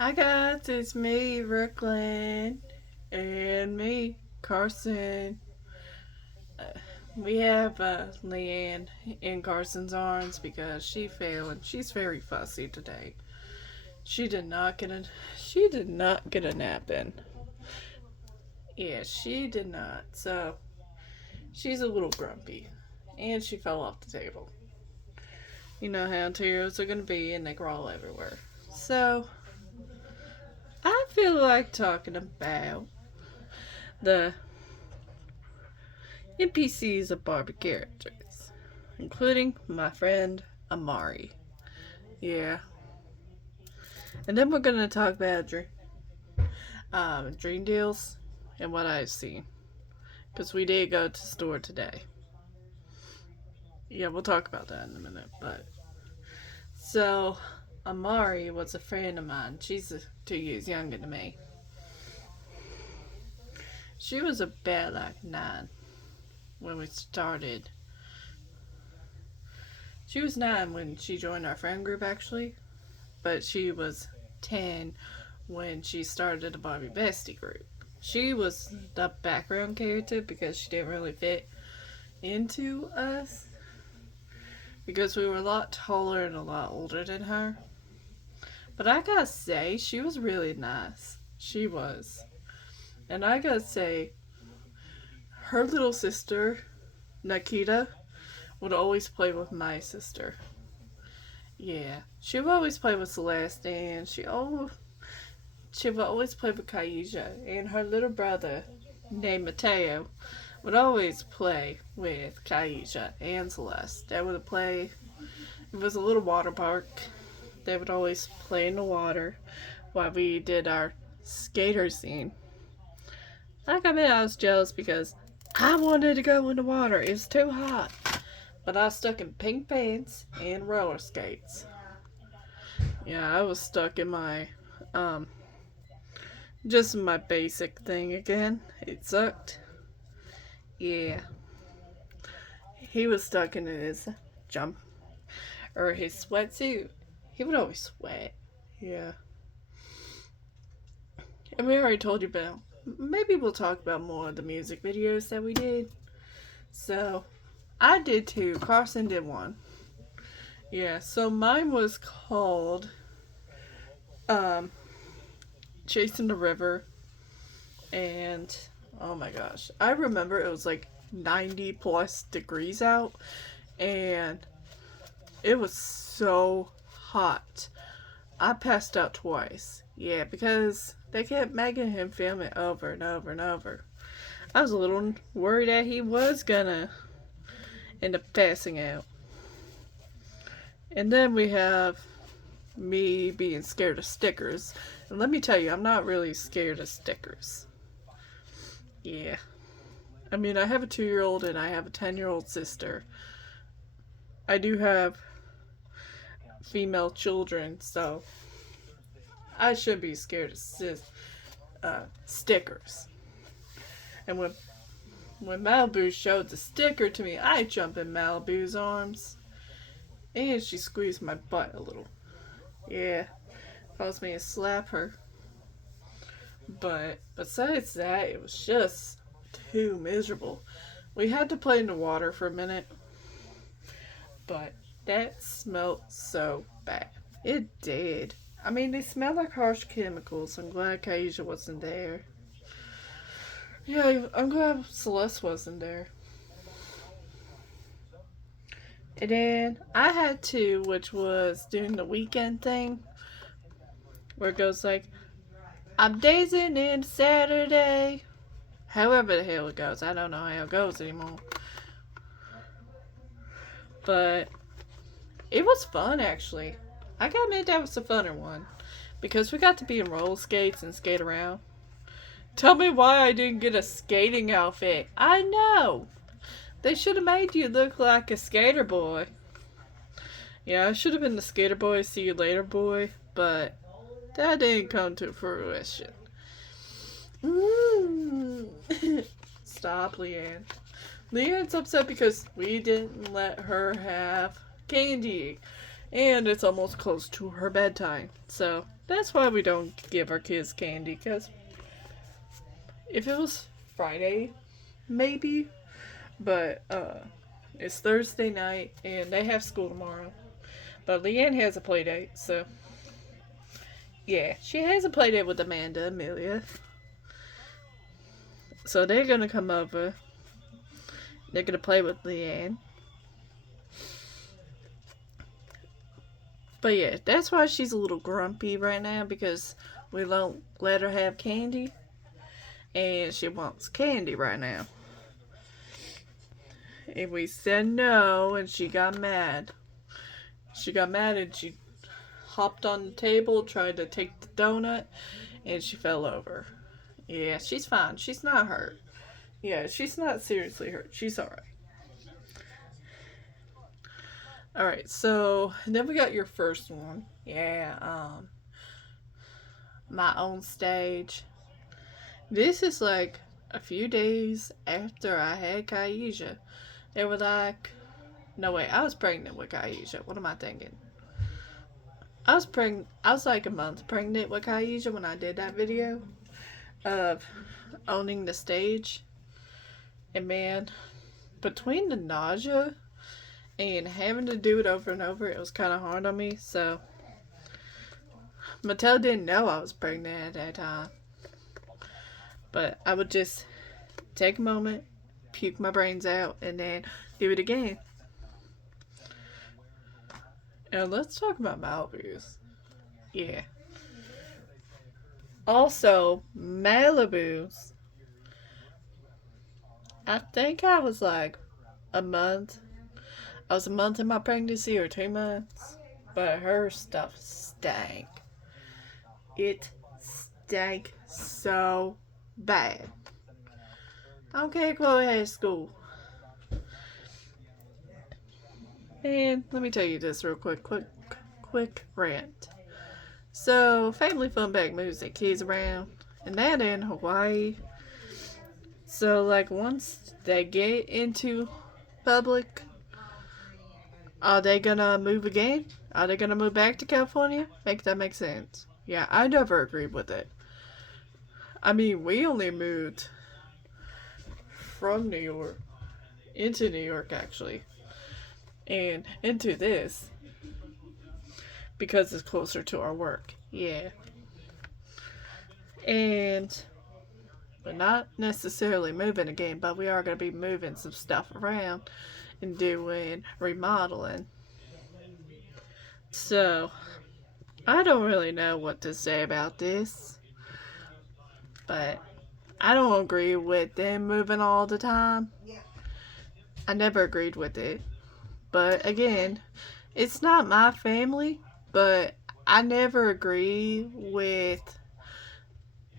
Hi guys, it's me, Brooklyn, and me, Carson. Uh, we have Leanne in Carson's arms because she fell and she's very fussy today. She did not get a she did not get a nap in. Yeah, she did not. So she's a little grumpy, and she fell off the table. You know how tears are gonna be, and they crawl everywhere. So I feel like talking about the NPCs of Barbie characters, including my friend Amari. Yeah. And then we're going to talk about dream deals and what I've seen. Because we did go to the store today. Yeah, we'll talk about that in a minute. But so, Amari was a friend of mine. She's 2 years younger than me. She was about like 9 when we started. She was 9 when she joined our friend group, actually. But she was 10 when she started the Barbie Bestie group. She was the background character because she didn't really fit into us because we were a lot taller and a lot older than her. But I gotta say, she was really nice. She was. And I gotta say, her little sister, Nikita, would always play with my sister. Yeah. She would always play with Celeste and she would always play with Kaija, and her little brother, named Mateo, would always play with Kaija and Celeste. They would play, it was a little water park. They would always play in the water while we did our skater scene. Like I mean, I was jealous because I wanted to go in the water. It was too hot. But I was stuck in pink pants and roller skates. Yeah, I was stuck in my just my basic thing again. It sucked. Yeah. He was stuck in his jump or his sweatsuit. He would always sweat. Yeah. And we already told you about. Maybe we'll talk about more of the music videos that we did. So, I did two. Carson did one. Yeah, so mine was called um, Chasing the River. And oh my gosh, I remember it was like 90 plus degrees out, and it was so hot. I passed out twice. Yeah, because they kept making him film it over and over and over. I was a little worried that he was gonna end up passing out. And then we have me being scared of stickers. And let me tell you, I'm not really scared of stickers. Yeah. I mean, I have a 2-year-old and I have a 10-year-old sister. I do have female children, so I should be scared of stickers. And when Malibu showed the sticker to me, I jumped in Malibu's arms, and she squeezed my butt a little. Yeah, caused me to slap her. But besides that, it was just too miserable. We had to play in the water for a minute, but that smelled so bad. It did. I mean, they smell like harsh chemicals. I'm glad Kaija wasn't there. Yeah, I'm glad Celeste wasn't there. And then I had two, which was doing the weekend thing, where it goes like, I'm dazing in Saturday. However the hell it goes. I don't know how it goes anymore. But it was fun, actually. I gotta admit that was the funner one. Because we got to be in roller skates and skate around. Tell me why I didn't get a skating outfit. I know. They should have made you look like a skater boy. Yeah, I should have been the skater boy, see you later boy. But that didn't come to fruition. Stop, Leanne. Leanne's upset because we didn't let her have candy. And it's almost close to her bedtime. So That's why we don't give our kids candy, because if it was Friday, maybe, but it's Thursday night and they have school tomorrow. But Leanne has a play date, so yeah, she has a play date with Amanda, Amelia. So they're gonna come over. They're gonna play with Leanne. But yeah, that's why she's a little grumpy right now, because we don't let her have candy. And she wants candy right now. And we said no, and she got mad. She got mad and she hopped on the table, tried to take the donut, and she fell over. Yeah, she's fine. She's not hurt. Yeah, she's not seriously hurt. She's alright. Alright, so then we got your first one. Yeah, my own stage. This is like a few days after I had Kaisha. They were like, no wait, I was pregnant with Kaisha. What am I thinking? I was like a month pregnant with Kaisha when I did that video of owning the stage. And man, between the nausea and having to do it over and over, it was kind of hard on me. So Mattel didn't know I was pregnant at that time. But I would just take a moment, puke my brains out, and then do it again. And let's talk about Malibu's. Yeah. Also, Malibu's. I think I was like a month. I was a month in my pregnancy or 2 months. But her stuff stank. It stank so bad. Okay, Chloe has school. And let me tell you this real quick rant. So, Family Fun Bag moves their kids around, and that in Hawaii. So, like, once they get into public, are they gonna move again? Are they gonna move back to California? Make that make sense? Yeah, I never agreed with it. I mean, we only moved from New York into New York, actually, and into this because it's closer to our work. Yeah. And we're not necessarily moving again, but we are going to be moving some stuff around and doing remodeling. So, I don't really know what to say about this, but I don't agree with them moving all the time. I never agreed with it. But again, it's not my family, but I never agree with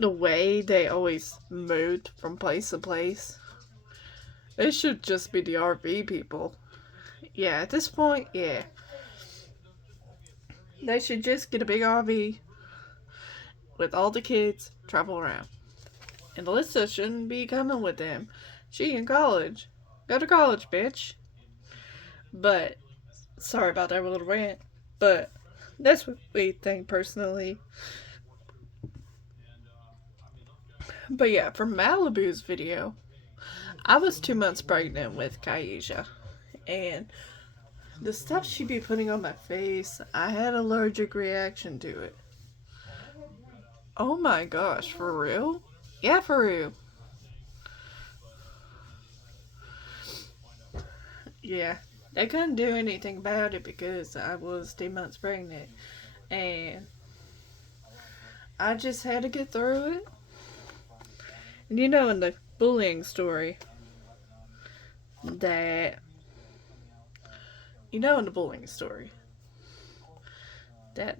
the way they always moved from place to place. It should just be the RV people. Yeah, at this point, yeah. They should just get a big RV with all the kids, travel around. And Alyssa shouldn't be coming with them. She in college. Go to college, bitch. But, sorry about that little rant. But, that's what we think personally. But yeah, for Malibu's video, I was 2 months pregnant with Kaisha. And the stuff she'd be putting on my face, I had an allergic reaction to it. Oh my gosh, for real? Yeah, for real. Yeah, they couldn't do anything about it because I was 2 months pregnant. And I just had to get through it. And you know, in the bullying story, that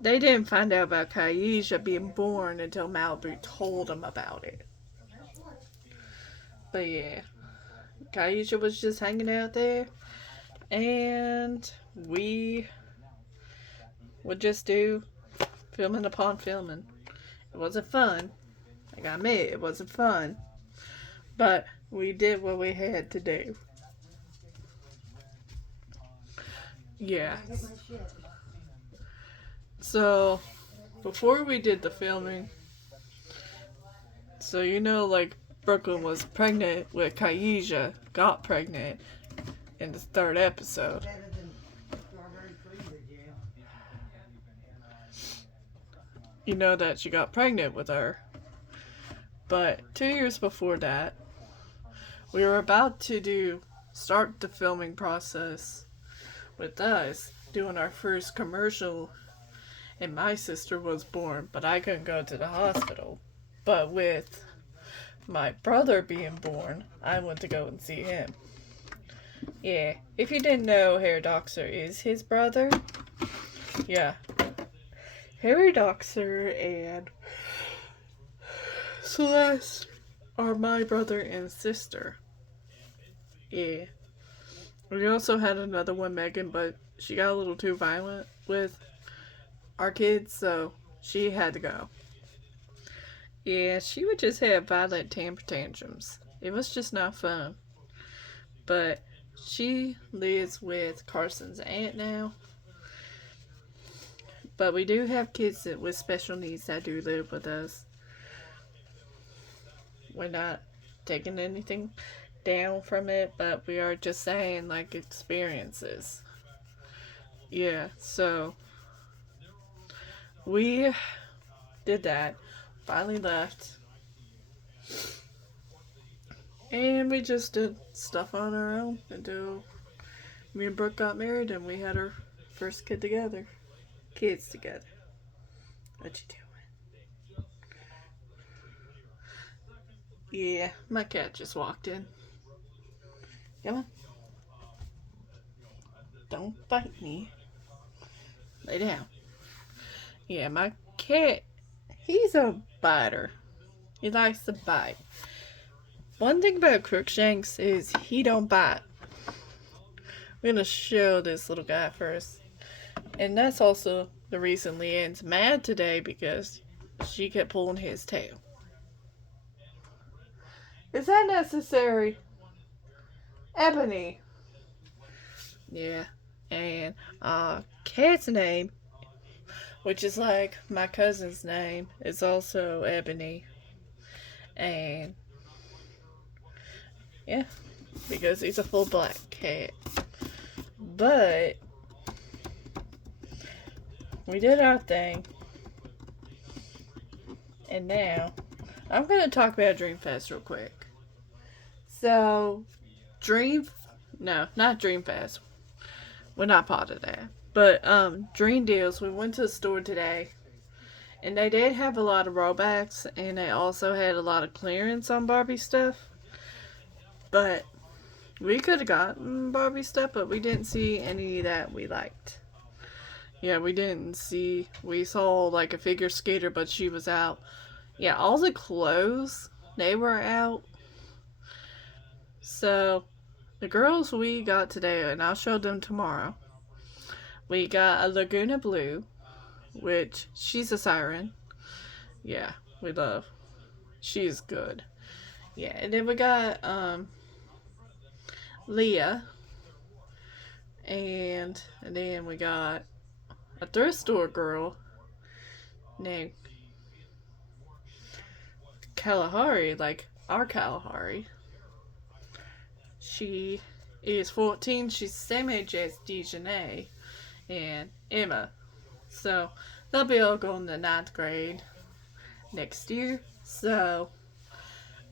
they didn't find out about Kaisha being born until Malibu told them about it. But yeah, Kaisha was just hanging out there, and we would just do filming upon filming. It wasn't fun. I gotta admit, it wasn't fun. But we did what we had to do. Yeah. So, before we did the filming, so like Brooklyn was pregnant with Kaija, got pregnant in the third episode. You know that she got pregnant with her. But 2 years before that, we were about to start the filming process with us doing our first commercial, and my sister was born, but I couldn't go to the hospital. But with my brother being born, I went to go and see him. Yeah, if you didn't know, Harry Doxer is his brother. Yeah. Harry Doxer and Celeste are my brother and sister. Yeah. We also had another one, Megan, but she got a little too violent with our kids, so she had to go. Yeah, she would just have violent temper tantrums. It was just not fun. But she lives with Carson's aunt now. But we do have kids with special needs that do live with us. We're not taking anything down from it, but we are just saying, like, experiences. Yeah, so we did that. Finally left. And we just did stuff on our own until me and Brooke got married and we had our first kid together. Kids together. What you doing? Yeah, my cat just walked in. Come on. Don't bite me. Lay down. Yeah, my cat, he's a biter. He likes to bite. One thing about Crookshanks is he don't bite. I'm gonna show this little guy first. And that's also the reason Leanne's mad today, because she kept pulling his tail. Is that necessary? Ebony. Yeah. And cat's name, which is like my cousin's name, is also Ebony. And yeah, because he's a full black cat. But we did our thing. And now I'm going to talk about Dreamfest real quick. So, not Dreamfest. We're not part of that. But, Dream Deals, we went to the store today. And they did have a lot of rollbacks. And they also had a lot of clearance on Barbie stuff. But we could have gotten Barbie stuff, but we didn't see any that we liked. Yeah, we saw like a figure skater, but she was out. Yeah, all the clothes, they were out. So, the girls we got today, and I'll show them tomorrow. We got a Laguna Blue, which she's a siren. Yeah, we love. She's good. Yeah, and then we got Leah. And then we got a thrift store girl named Kalahari, like our Kalahari. She is 14. She's the same age as Dejanay and Emma. So they'll be all going to 9th grade next year. So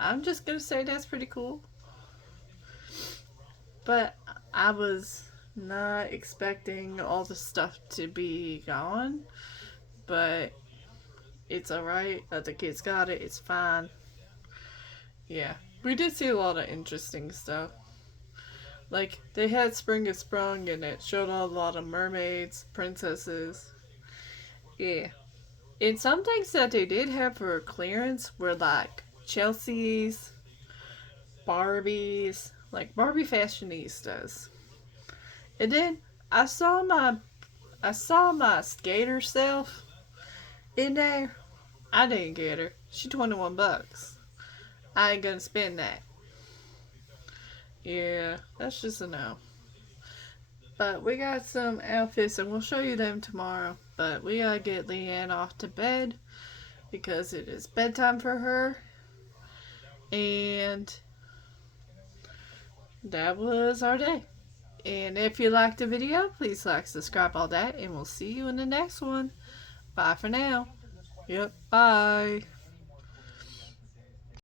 I'm just going to say that's pretty cool. But I was not expecting all the stuff to be gone. But it's alright. The kids got it. It's fine. Yeah. We did see a lot of interesting stuff. Like, they had Spring is Sprung, and it showed a lot of mermaids, princesses. Yeah. And some things that they did have for clearance were like Chelsea's, Barbie's, like Barbie fashionistas. And then I saw my skater self in there. I didn't get her. She $21. I ain't gonna spend that. Yeah, that's just a no. But we got some outfits and we'll show you them tomorrow. But we gotta get Leanne off to bed because it is bedtime for her. And that was our day. And if you liked the video, please like, subscribe, all that. And we'll see you in the next one. Bye for now. Yep, bye.